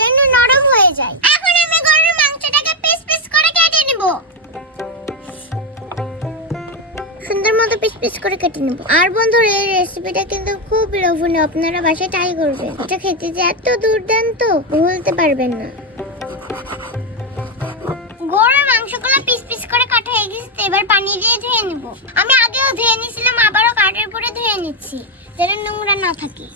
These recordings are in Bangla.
যেন নরম হয়ে যায়। এখন আমি গরুর মাংসটাকে পিস পিস করে কেটে নেব। সুন্দর মতো পিস পিস করে কেটে নেব। আর বন্ধুরা, এই রেসিপিটা কিন্তু খুব লোভনীয়, আপনারা বাসায় ট্রাই করবেন। এটা খেতে যে এত দুর্দান্ত, ভুলতে পারবেন না। গরুর মাংসগুলো পিস পিস করে কাটা হয়ে গেছে, এবার পানি দিয়ে ধুয়ে নেব। আমি আগেও ধুয়ে নিয়েছিলাম, আবারও কাঠের উপরে ধুয়ে নিচ্ছি যেন নোংরা না থাকে।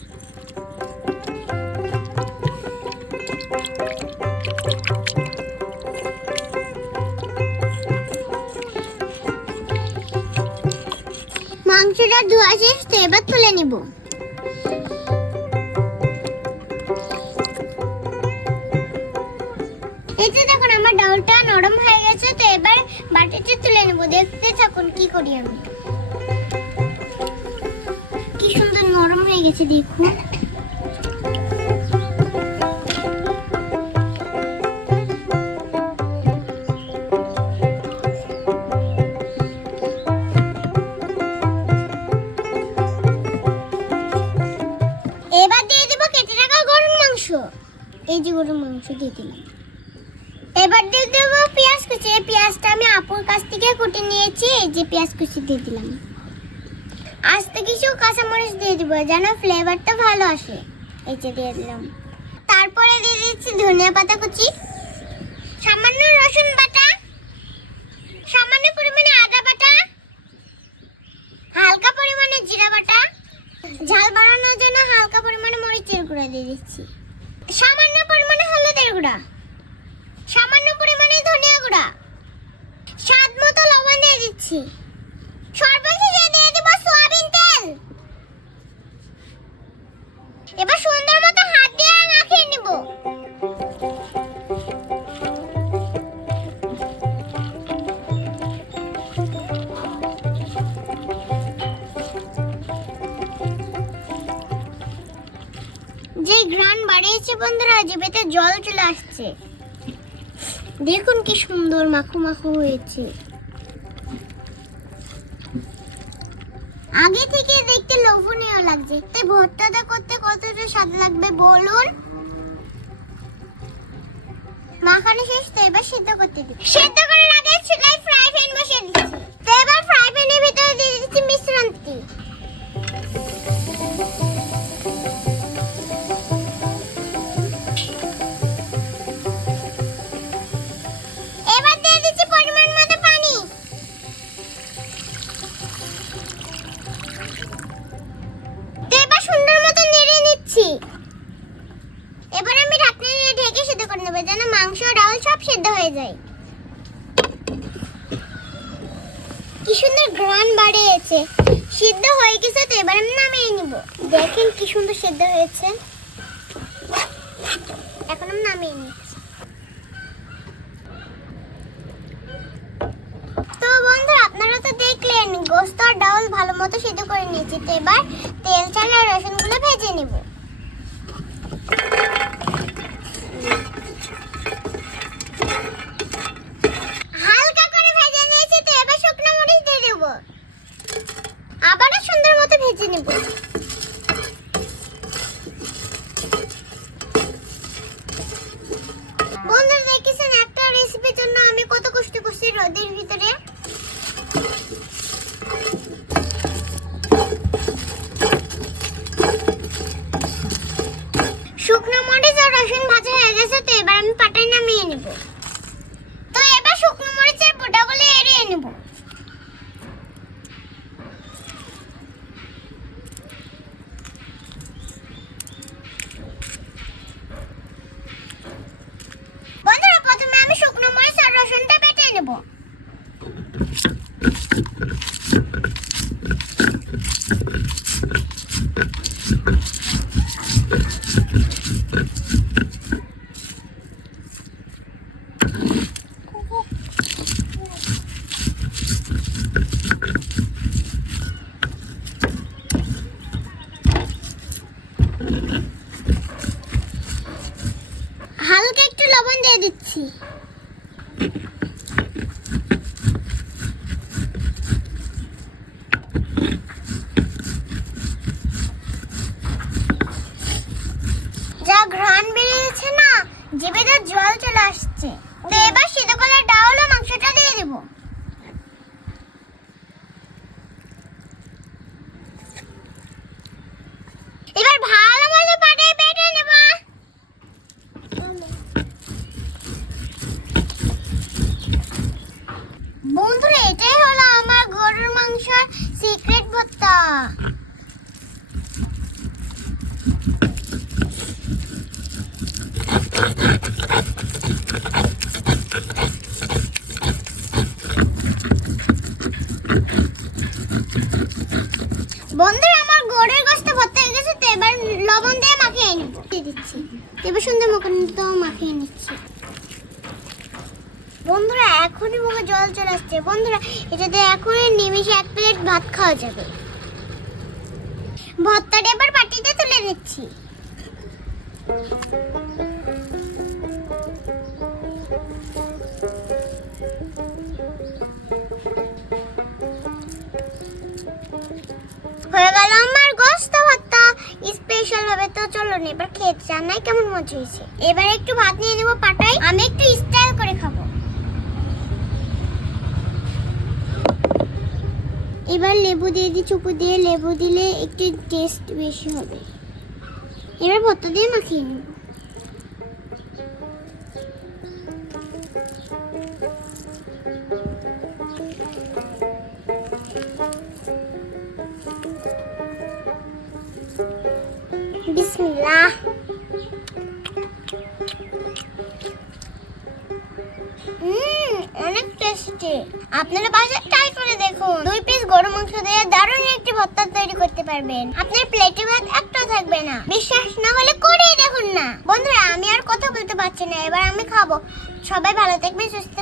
মাংসটা ধোয়া শেষ, তো এবার তুলে নিব। এই যে দেখুন, আমার ডালটা নরম হয়ে গেছে, তো এবার বাটিতে তুলে নেব। দেখতে থাকুন কি করি আমি। কি সুন্দর নরম হয়ে গেছে দেখুন। এবার দিয়ে দেব কেটে রাখা গরুর মাংস। এই যে গরুর মাংস দিয়ে দিলাম। এবার দিয়ে দেব পেঁয়াজ কুচি। এই পেঁয়াজটা আমি আপুর কাছ থেকে কুটে নিয়েছি। এই যে পেঁয়াজ কুচি দিয়ে দিলাম। আস্তে কিছু কাঁচামরিচ দিয়ে দিব যেন ফ্লেভারটা ভালো আসে। এই যে দিয়ে দিলাম। তারপরে দিয়ে দিচ্ছি ধনিয়া পাতা কুচি, সামান্য রসুন বাটা, সামান্য পরিমাণে আদা বাটা, হালকা পরিমাণে জিরা বাটা, ঝাল বাড়ানোর জন্য হালকা পরিমাণে মরিচের গুঁড়া দিয়ে দিচ্ছি, সামান্য পরিমাণে হলুদের গুঁড়া, সামান্য পরিমাণে ধনিয়া গুঁড়া, স্বাদ মতো লবণ দিয়ে দিচ্ছি। সর্বশেষে দিয়ে দেব সয়াবিন তেল। এবার সুন্দর মতো হাত দিয়ে মাখিয়ে নিব। যে ঘ্রাণ বাড়িয়েছে বন্ধুরা, জিভেতে জল চলে আসছে। দেখুন কি সুন্দর মাখো মাখো হয়েছে। আগে থেকে দেখতে লোভনীয় লাগছে, তাই ভর্তাটা করতে কতটা স্বাদ লাগবে বলুন। মাখানো শেষ, তো এবার সিদ্ধ করতে দিই। সিদ্ধ করার আগে চুলায় ফ্রাই প্যান বসিয়ে দিচ্ছি। তো এবার ফ্রাই প্যানের ভিতরে দিয়ে দিচ্ছি মিশ্রণটি। এবার দিয়ে দিচ্ছি পরিমাণ মতো পানি। সুন্দর মতো নেড়ে নিচ্ছি। এবার আমি ঢাকনা দিয়ে ঢেকে সিদ্ধ করে নেব যেন মাংস ডাল সব সিদ্ধ হয়ে যায়। কি সুন্দর ঘ্রাণ বাড়িয়েছে। সিদ্ধ হয়ে গেছে, তো এবার আমি নামিয়ে নিব। দেখেন কি সুন্দর সিদ্ধ হয়েছে। এখন আমি নামিয়ে নিচ্ছি। তো বন্ধুরা, আপনারা তো দেখলেন গোশত আর ডাল ভালো মতো সিদ্ধ করে নিয়েছি। তো এবার তেল চাল আর রসুনগুলো ভেজে নেব। হালকা করে ভেজে নিয়েছি, তো এবার শুকনো মরিচ দিয়ে দেব। আবারও সুন্দর মতো ভেজে নেব। বন্ধুরা দেখেছেন, একটা রেসিপির জন্য আমি কত কষ্ট করছি রোদের ভিতরে। শুকনো মরিচ আর রসুন ভাজা হয়ে গেছে, তো এবার আমি পাটায় নামিয়ে নেব। তো এবার শুকনো মরিচের বোটাগুলো এড়িয়ে নেব। বন্ধুরা, প্রথমে আমি শুকনো মরিচ আর রসুনটা বেটে নেব। হালকা একটু লবণ দিয়ে দিচ্ছি। যা ঘ্রাণ বেরিয়েছে না, জিভে তো জল চলে আসছে। তো এবার সিদ্ধ করে ডাউল ও মাংসটা দিয়ে দেব। এবার ভালো মতো পাটায় বেটে নেব। বন্ধুরা, এটাই হলো আমার গরুর মাংসের সিক্রেট ভর্তা। বন্ধুরা, আমার গরুর গোশত ভর্তা হয়ে গেছে। তো এবার লবণ দিয়ে মাখিয়ে নেব। দিয়ে দিচ্ছি। এবার সুন্দর মতো মাখিয়ে নিচ্ছি। বন্ধুরা, এখনই মুখে জল চলে আসছে। বন্ধুরা, এটা দিয়ে এখনই নিমিষে 1 প্লেট ভাত খাওয়া যাবে। ভর্তাটা এবার বাটিতে তুলে দিচ্ছি। হয়ে গেল আমার গোশত ভর্তা স্পেশাল ভাবে। তো চলো এবার খেয়ে জানাই কেমন মজা হয়েছে। এবার একটু ভাত নিয়ে নেব পাটায়। আমি একটু স্টাইল করে খাবো। এবার লেবু দিয়ে দিই। চুপু দিয়ে লেবু দিলে একটু টেস্ট বেশি হবে। এবার ভর্তা দিয়ে মাখিয়ে নেব। বিসমিল্লাহ। অনেক টেস্টি। আপনারা বাসায় ট্রাই করে দেখুন। 2 পিস গরুর মাংস দিয়ে দারুণ একটি ভর্তা তৈরি করতে পারবেন। আপনার প্লেটে ভাত একটা থাকবে না। বিশ্বাস না হলে করেই দেখুন না। বন্ধুরা, আমি আর কথা বলতে পারছি না। এবার আমি খাবো। সবাই ভালো থাকবেন, সুস্থ